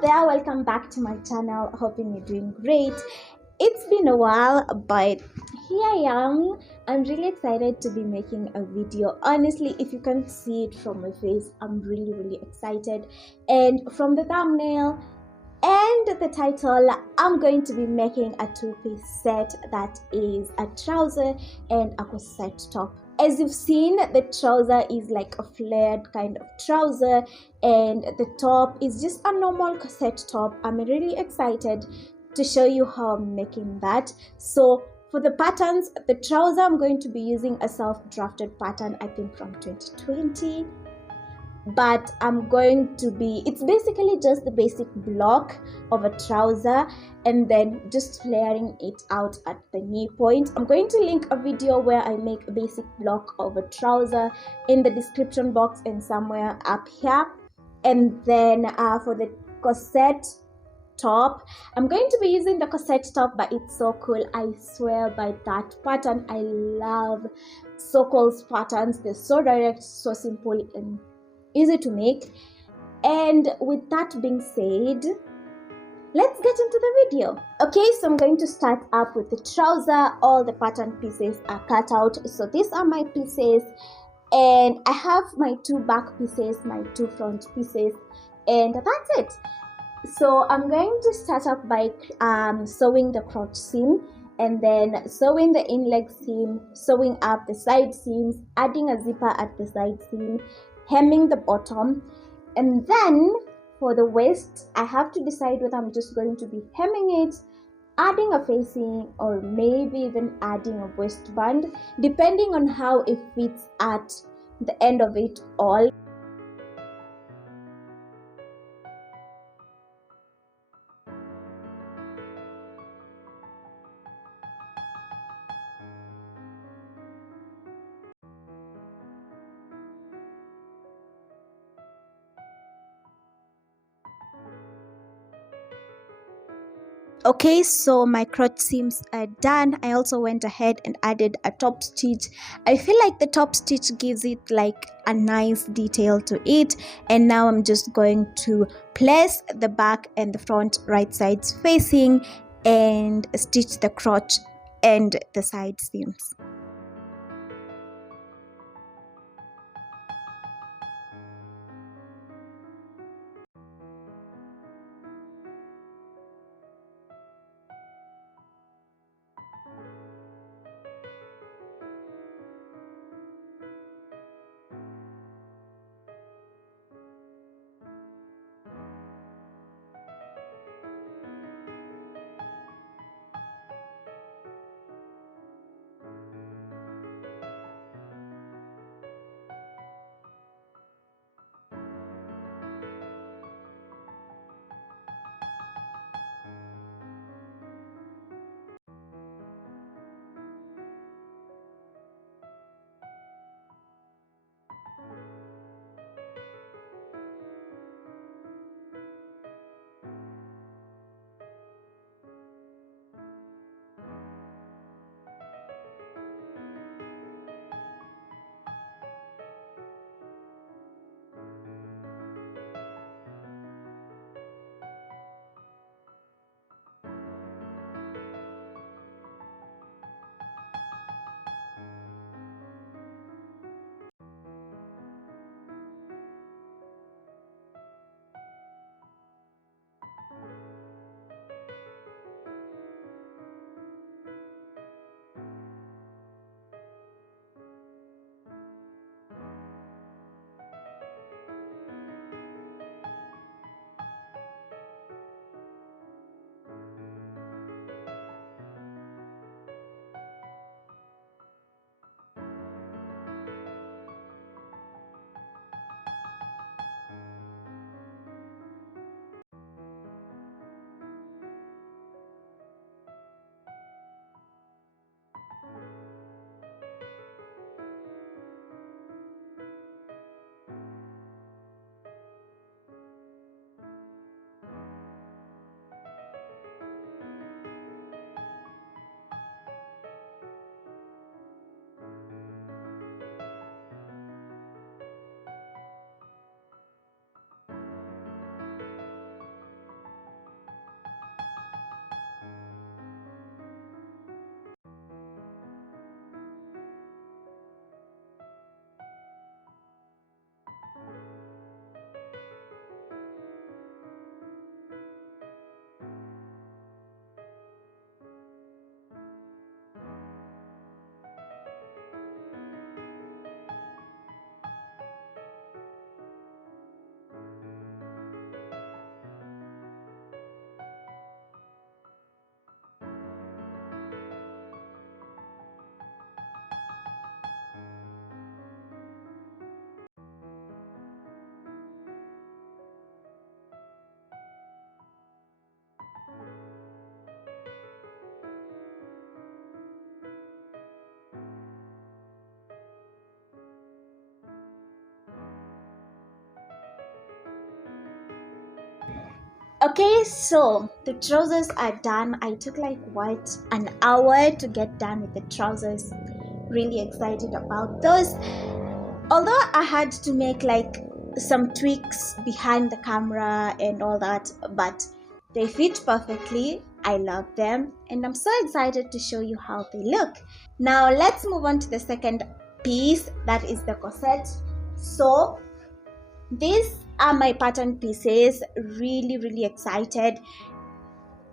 Hello there, welcome back to my channel. Hoping you're doing great. It's been a while, but here I am. I'm really excited to be making a video. Honestly, if you can see it from my face, I'm really excited. And from the thumbnail and the title, I'm going to be making a two-piece set that is a trouser and a corset top. As you've seen, the trouser is like a flared kind of trouser and the top is just a normal corset top. I'm really excited to show you how I'm making that. So for the patterns, the trouser, I'm going to be using a self-drafted pattern, I think from 2020. But it's basically just the basic block of a trouser and then just flaring it out at the knee point. I'm going to link a video where I make a basic block of a trouser in the description box and somewhere up here. And then for the corset top, I'm going to be using the corset top, but it's so cool. I swear by that pattern. I love Sokol's patterns. They're so direct, so simple, and easy to make. And with that being said, let's get into the video. Okay, so I'm going to start up with the trouser. All the pattern pieces are cut out, so these are my pieces, and I have my two back pieces, my two front pieces, and that's it. So I'm going to start up by sewing the crotch seam, and then sewing the in-leg seam, sewing up the side seams, adding a zipper at the side seam, hemming the bottom. And then for the waist, I have to decide whether I'm just going to be hemming it, adding a facing, or maybe even adding a waistband, depending on how it fits at the end of it all. Okay, so my crotch seams are done. I also went ahead and added a top stitch. I feel like the top stitch gives it like a nice detail to it. And now I'm just going to place the back and the front right sides facing and stitch the crotch and the side seams. Okay, so the trousers are done. I took like what, an hour to get done with the trousers. Really excited about those. Although I had to make like some tweaks behind the camera and all that, but they fit perfectly. I love them and I'm so excited to show you how they look. Now let's move on to the second piece, that is the corset. So these are my pattern pieces. Really excited.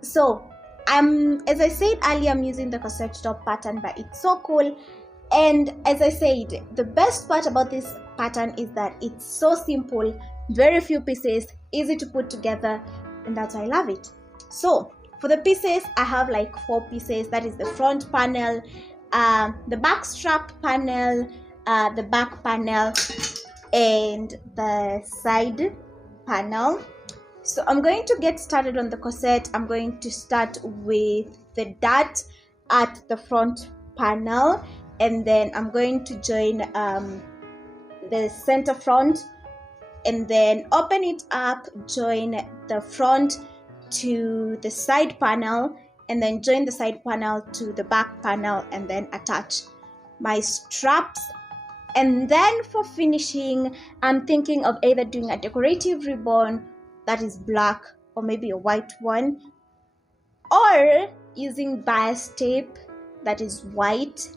So as I said earlier, I'm using the corset top pattern, but it's so cool. And as I said, the best part about this pattern is that it's so simple, very few pieces, easy to put together, and that's why I love it. So for the pieces, I have like 4 pieces. That is the front panel, the back strap panel, the back panel, and the side panel. So I'm going to get started on the corset. I'm going to start with the dart at the front panel, and then I'm going to join the center front, and then open it up, join the front to the side panel, and then join the side panel to the back panel, and then attach my straps. And then for finishing, I'm thinking of either doing a decorative ribbon that is black or maybe a white one, or using bias tape that is white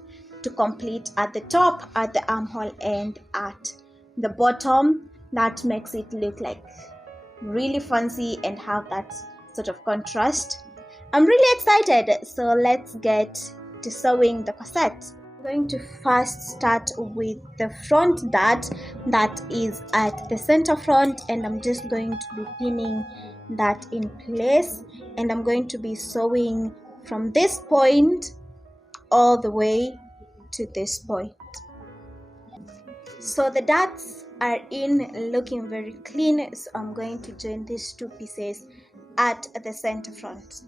to complete at the top, at the armhole, and at the bottom. That makes it look like really fancy and have that sort of contrast. I'm really excited, so let's get to sewing the corset. I'm going to first start with the front dart that is at the center front, and I'm just going to be pinning that in place, and I'm going to be sewing from this point all the way to this point. So the darts are in, looking very clean, so I'm going to join these 2 pieces at the center front.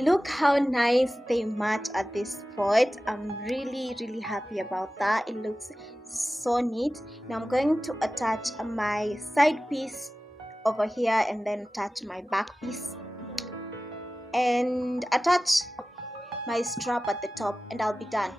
Look how nice they match at this point. I'm really happy about that. It looks so neat. Now I'm going to attach my side piece over here, and then attach my back piece, and attach my strap at the top, and I'll be done.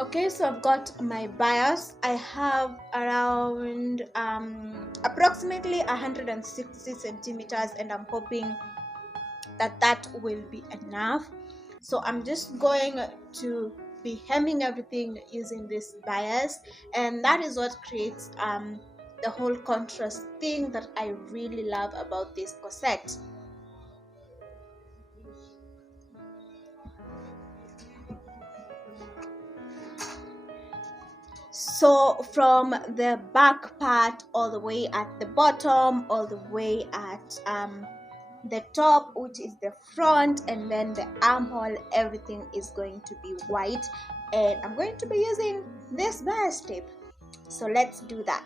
Okay, so I've got my bias. I have around approximately 160 centimeters, and I'm hoping that that will be enough. So I'm just going to be hemming everything using this bias, and that is what creates the whole contrast thing that I really love about this corset. So from the back part all the way at the bottom, all the way at the top, which is the front, and then the armhole, everything is going to be white, and I'm going to be using this bias tape. So let's do that.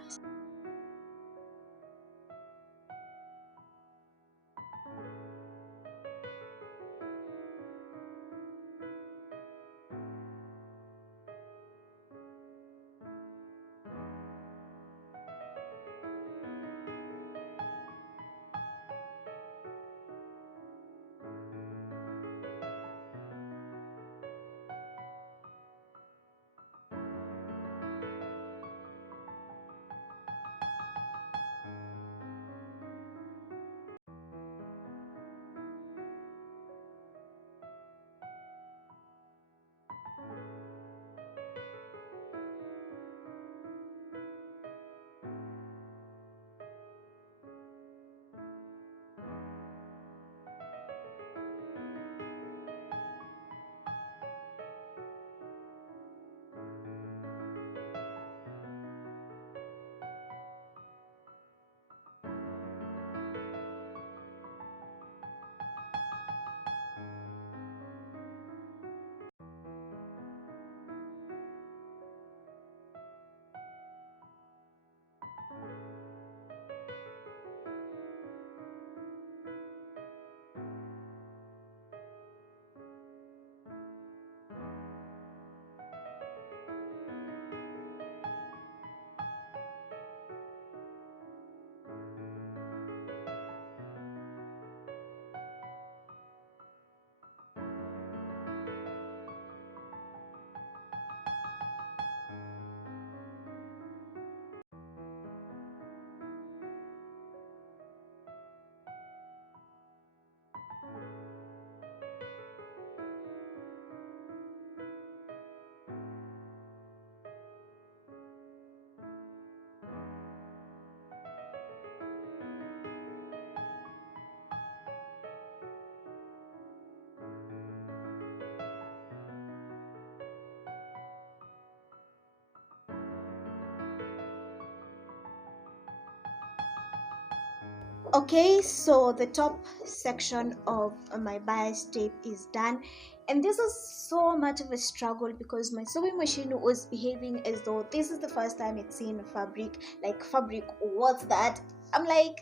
Okay, so the top section of my bias tape is done, and this is so much of a struggle because my sewing machine was behaving as though this is the first time it's seen fabric. Like, fabric, what's that? I'm like,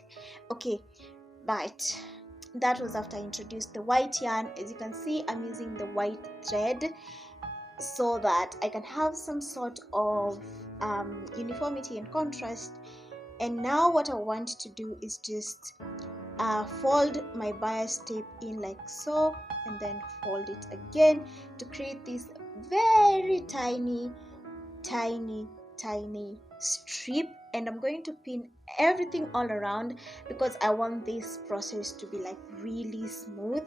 okay, but that was after I introduced the white yarn. As you can see, I'm using the white thread so that I can have some sort of uniformity and contrast. And now what I want to do is just fold my bias tape in like so, and then fold it again to create this very tiny strip. And I'm going to pin everything all around because I want this process to be like really smooth.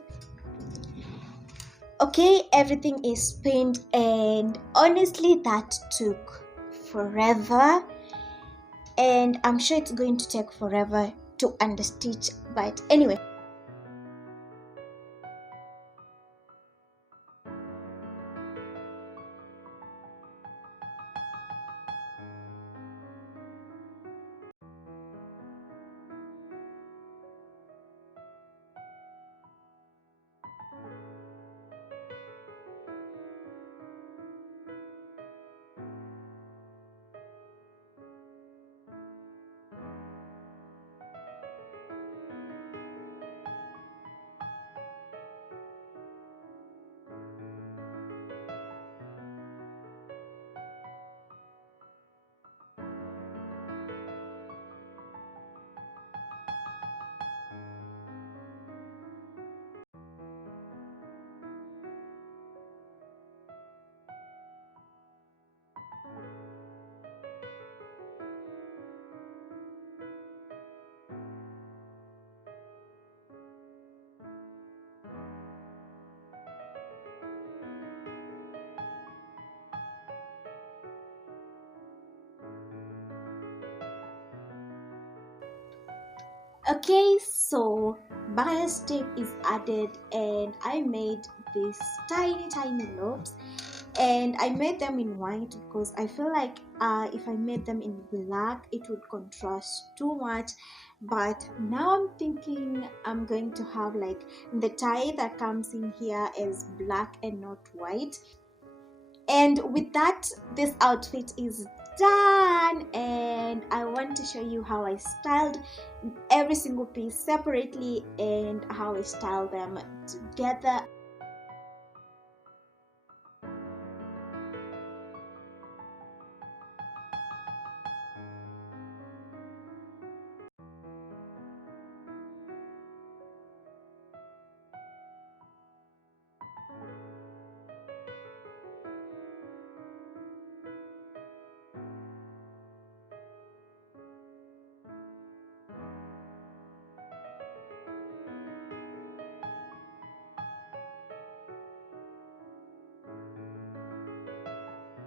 Okay, everything is pinned, and honestly that took forever, and I'm sure it's going to take forever to understitch, but anyway. Okay, so bias tape is added, and I made these tiny lobes, and I made them in white because I feel like if I made them in black it would contrast too much. But now I'm thinking I'm going to have like the tie that comes in here as black and not white. And with that, this outfit is done, and I want to show you how I styled every single piece separately and how I styled them together.